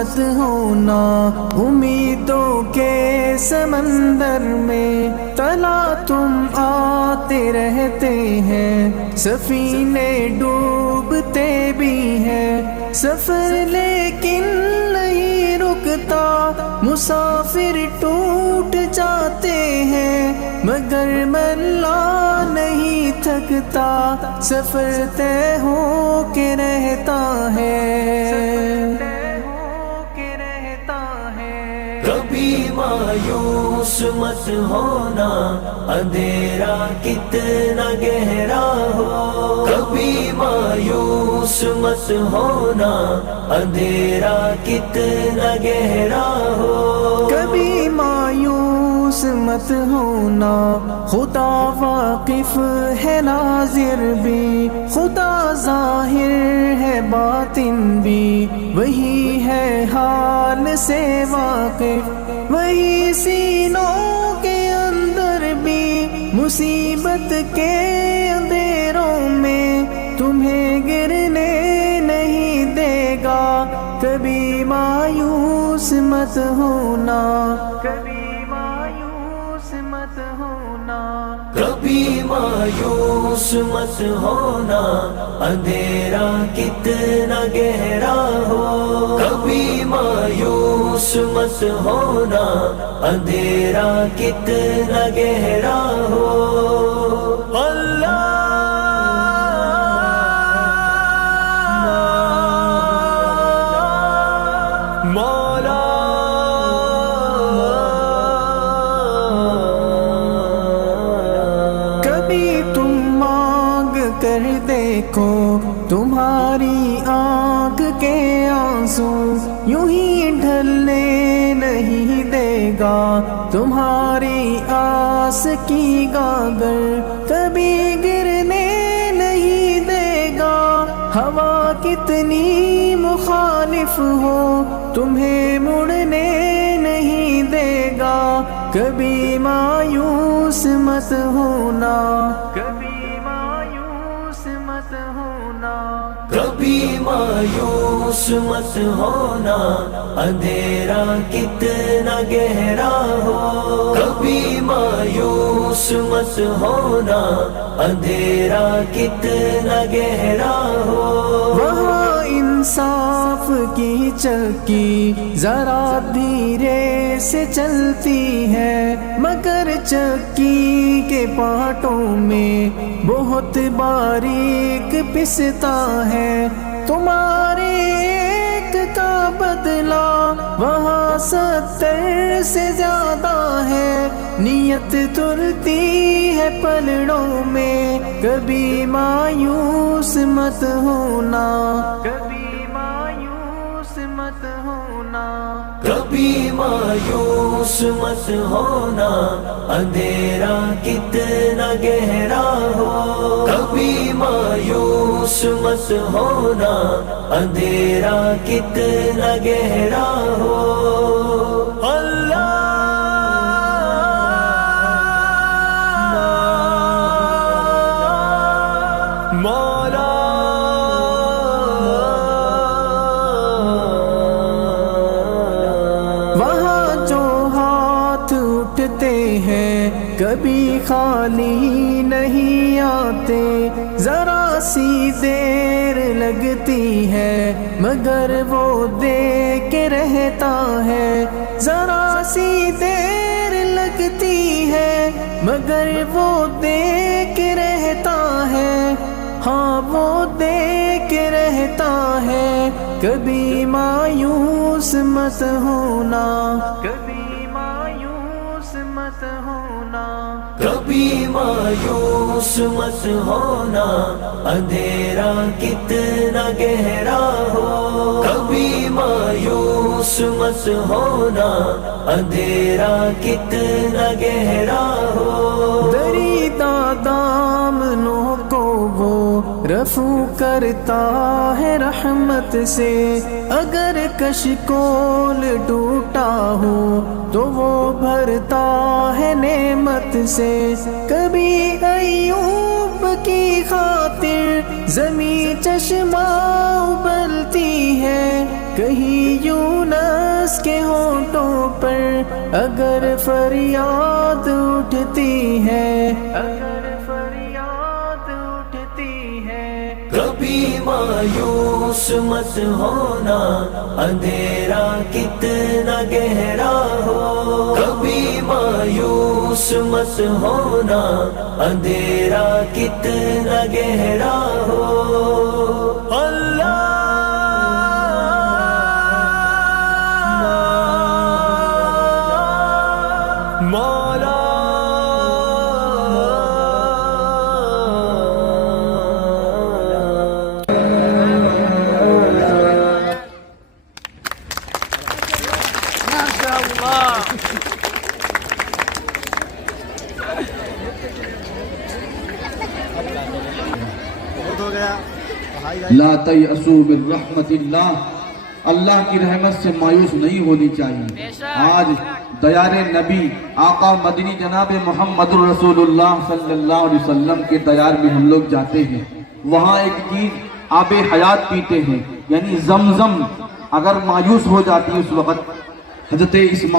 مت ہونا امیدوں کے سمندر میں، تلا تم آتے رہتے ہیں، سفینے ڈوبتے بھی ہیں، سفر لیکن نہیں رکتا، مسافر ٹوٹ جاتے ہیں، مگر ملا نہیں تھکتا، سفر طے ہو کے رہتا ہے۔ کبھی مایوس مت ہونا، اندھیرا کتنا گہرا ہو، کبھی مایوس مت ہونا، اندھیرا کتنا گہرا ہو، کبھی مایوس مت ہونا، خدا واقف ہے ناظر بھی، خدا ظاہر ہے باطن بھی، وہی ہے حال سے واقف، وہی سینوں کے اندر بھی، مصیبت کے اندھیروں میں تمہیں گرنے نہیں دے گا، کبھی مایوس مت ہونا، کبھی مایوس مت ہونا، کبھی مایوس مت ہونا، اندھیرا کتنا گہرا ہو، کبھی مایوس مت ہونا، اندھیرا کتنا گہرا ہو، اللہ مولا تم مانگ کر دیکھو، تمہاری آنکھ کے آنسو یوں ہی ڈھلنے نہیں دے گا، تمہاری آس کی گاگر کبھی گرنے نہیں دے گا، ہوا کتنی مخالف ہو تمہیں مڑنے نہیں دے گا، کبھی مایوس مت ہونا، کبھی مایوس مت ہونا، کبھی مایوس مت ہونا، اندھیرا کتنا گہرا ہو، کبھی مایوس مت ہونا، اندھیرا کتنا گہرا ہو، وہاں انصاف کی چکی ذرا دھیرے سے چلتی ہے، مگر چکی کے پارٹوں میں بہت باریک پستا ہے، تمہارے ایک کا بدلہ وہاں 70 سے زیادہ ہے، نیت تلتی ہے پلڑوں میں، کبھی مایوس مت ہونا، کبھی مایوس مت ہونا، کبھی مایوس مت ہونا، اندھیرا کتنا گہرا ہو، کبھی مایوس مت ہونا، اندھیرا کتنا گہرا ہو، اللہ مولا وہاں جو ہاتھ اٹھتے ہیں کبھی خالی نہیں آتے، ذرا سی دیر لگتی ہے مگر وہ دے کے رہتا ہے، ذرا سی دیر لگتی ہے مگر وہ دے کے رہتا ہے، ہاں وہ دے کے رہتا ہے، کبھی مایوس مت ہونا، کبھی مایوس مت ہونا، کبھی مایوس مت ہونا، اندھیرا کتنا گہرا ہو، کبھی مایوس مت ہونا، اندھیرا کتنا گہرا ہو، دریدہ دامنوں کو وہ رفو کرتا ہے رحمت سے، اگر کشکول ٹوٹا ہو تو وہ بھرتا ہے نعمت سے، کبھی ایوب کی خاطر زمین چشمہ ابلتی ہے، کہیں یونس اگر فریاد اٹھتی ہے، اگر فریاد اٹھتی ہے، کبھی مایوس مت ہونا، اندھیرا کتنا گہرا ہو، کبھی مایوس مت ہونا، اندھیرا کتنا گہرا ہو، مولا لا تیأسوا من رحمت اللہ، اللہ کی رحمت سے مایوس نہیں ہونی چاہیے۔ آج دیار نبی آقا مدنی جناب محمد رسول اللہ صلی اللہ علیہ وسلم کے دیار میں ہم لوگ جاتے ہیں، وہاں ایک چیز آب حیات پیتے ہیں، یعنی زمزم۔ اگر مایوس ہو جاتی ہے اس وقت حضرت اسماعیل